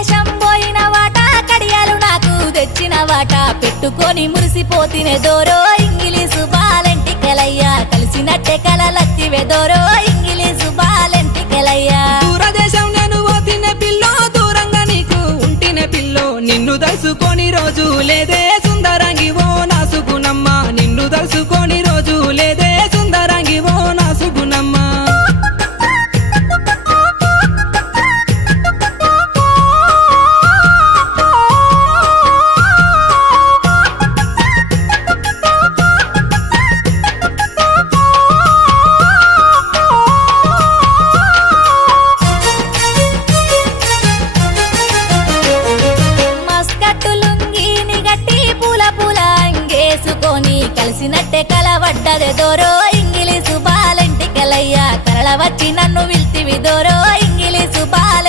దూరదేశం పోయిన వాట కడియాలు నాకు తెచ్చిన వాట పెట్టుకొని మురిసిపోతినే దోరో ఇంగిలీసు బాలెంటికెలయ్యా కలిసినట్టే కలలత్తివే దోరో ఇంగిలీసు బాలెంటికెలయ్యా దూరదేశం నేను పోతినే పిల్లో దూరంగా నీకు ఉంటినే పిల్లో నిన్ను దలుసుకొని రోజు లేదే సుందరంగి ఓ నా సుగుణమ్మ నిన్ను దలుసుకొని రోజు లేదే సుందరంగి ఓ నా సుగుణమ్మ కలిసినట్టే కలవడ్డదే దోరో ఇంగిలీసు బాలెంటికెలయ్యా కరళ వచ్చి నన్ను విల్తివి దోరో ఇంగిలీసు బాల